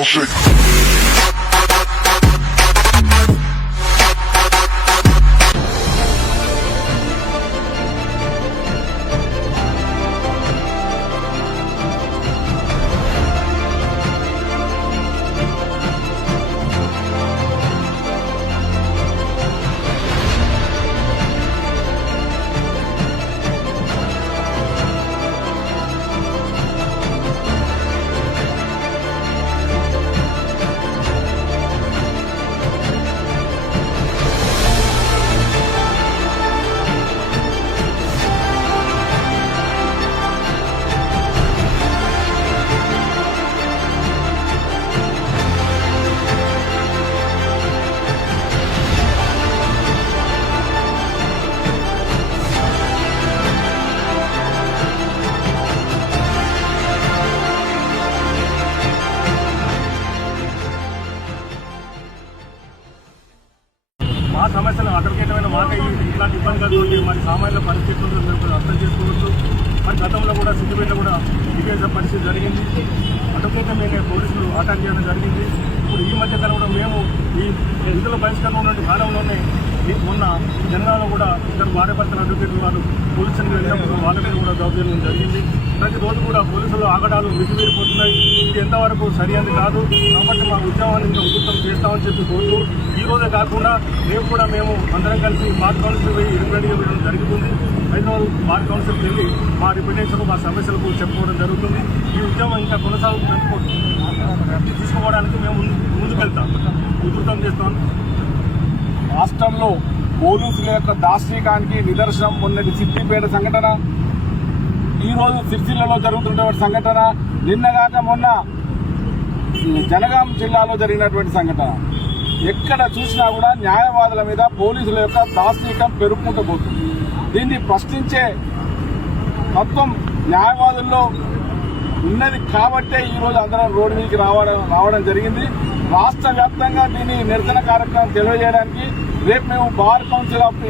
down, shake. మా సమస్యలు అతర్కేతమైన మాట ఇట్లాంటి ఇబ్బందులతో మరి సామాన్య పరిస్థితుల్లో మేము అర్థం చేసుకోవచ్చు. మరి గతంలో కూడా సిద్దిపేట కూడా ఇదే పరిస్థితి జరిగింది. అతర్కేతమైన పోలీసులు అటాక్ చేయడం జరిగింది. ఇప్పుడు ఈ మధ్య కాలంలో మేము ఈ విధుల బహిష్కరణ ఉన్నటువంటి కాలంలోనే మొన్న జనగాలో కూడా ఇద్దరు భార్యాభర్తల అడ్వకేట్లు వారు పోలీసులు వెళ్ళినప్పుడు వాళ్ళ మీద కూడా దౌర్జన్యం జరిగింది. ప్రతిరోజు కూడా పోలీసులు ఆగడాలు మితిమీరిపోతున్నాయి. ఇది ఎంతవరకు సరైనది కాదు. కాబట్టి మా ఉద్యమాన్ని ఇంకా ఉధృతం చేస్తామని చెప్పి కోరుతూ ఈ రోజే కాకుండా రేపు కూడా మేము అందరం కలిసి బార్ కౌన్సిల్ పోయి రెగ్యులర్గా వెళ్ళడం జరుగుతుంది. హైదరాబాద్ బార్ కౌన్సిల్కి వెళ్ళి మా రిప్రజెంటేషన్ మా సమస్యలకు చెప్పుకోవడం జరుగుతుంది. ఈ ఉద్యమం ఇంకా తీసుకోవడానికి మేము ముందుకెళ్తాం, ఉధృతం చేస్తాం. రాష్ట్రంలో పోలీసుల యొక్క దార్శనికానికి నిదర్శనం మొన్నటి సిద్దిపేట సంఘటన, ఈరోజు సిరిసిల్లలో జరుగుతున్నటువంటి సంఘటన, నిన్నగాక మొన్న జనగాం జిల్లాలో జరిగినటువంటి సంఘటన. ఎక్కడ చూసినా కూడా న్యాయవాదుల మీద పోలీసుల యొక్క దార్శనికం పెరుగుకుంటూ పోతుంది. దీన్ని ప్రశ్నించే తత్వం న్యాయవాదుల్లో ఉన్నది కాబట్టే ఈరోజు అందరం రోడ్డు మీదకి రావడం జరిగింది. రాష్ట్ర వ్యాప్తంగా దీన్ని నిరసన కార్యక్రమం తెలియజేయడానికి రేపు మేము బార్ కౌన్సిల్ ఆఫ్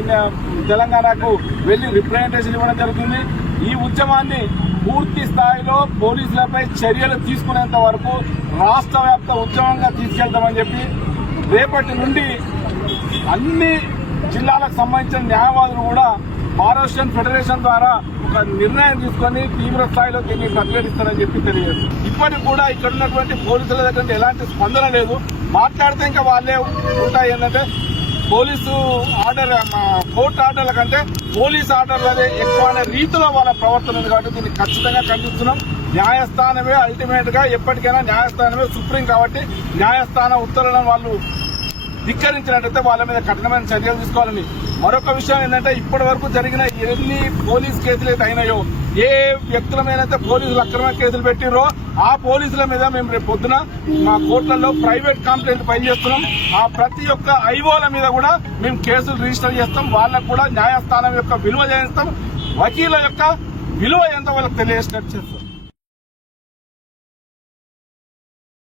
తెలంగాణకు వెళ్లి రిప్రజెంటేషన్ ఇవ్వడం జరుగుతుంది. ఈ ఉద్యమాన్ని పూర్తి స్థాయిలో పోలీసులపై చర్యలు తీసుకునేంత వరకు రాష్ట్ర వ్యాప్త ఉద్యమంగా తీసుకెళ్తామని చెప్పి రేపటి నుండి అన్ని జిల్లాలకు సంబంధించిన న్యాయవాదులు కూడా బార్ అసోసియేషన్ ఫెడరేషన్ ద్వారా ఒక నిర్ణయం తీసుకుని తీవ్ర స్థాయిలో దీన్ని ప్రతిఘటిస్తారని చెప్పి తెలియజేస్తారు. ఇప్పటికి కూడా ఇక్కడ ఉన్నటువంటి పోలీసుల దగ్గర ఎలాంటి స్పందన లేదు. మాట్లాడితే ఇంకా వాళ్ళే ఉంటాయి. ఏంటంటే పోలీసు ఆర్డర్, కోర్టు ఆర్డర్ల కంటే పోలీసు ఆర్డర్లదే ఎక్కువ అనే రీతిలో వాళ్ళ ప్రవర్తన ఉంది. కాబట్టి దీన్ని ఖచ్చితంగా ఖండిస్తున్నాం. న్యాయస్థానమే అల్టిమేట్ గా ఎప్పటికైనా న్యాయస్థానమే సుప్రీం. కాబట్టి న్యాయస్థాన ఉత్తర్వులను వాళ్ళు ధిక్కరించినట్టయితే వాళ్ళ మీద కఠినమైన చర్యలు తీసుకోవాలని. మరొక విషయం ఏంటంటే ఇప్పటి వరకు జరిగిన ఎన్ని పోలీస్ కేసులు అయితే అయినాయో, ఏ వ్యక్తుల మీద పోలీసులు అక్రమ కేసులు పెట్టిరో ఆ పోలీసుల మీద మేము రేపు పొద్దున మా కోర్టులలో ప్రైవేట్ కంప్లైంట్ ఫైల్ చేస్తున్నాం. ఆ ప్రతి ఒక్క ఐఓల మీద కూడా మేము కేసులు రిజిస్టర్ చేస్తాం. వాళ్ళకు కూడా న్యాయస్థానం యొక్క విలువ చేస్తాం. వకీల యొక్క విలువ ఎంత వాళ్ళకి తెలియజేసినట్టు చేస్తాం.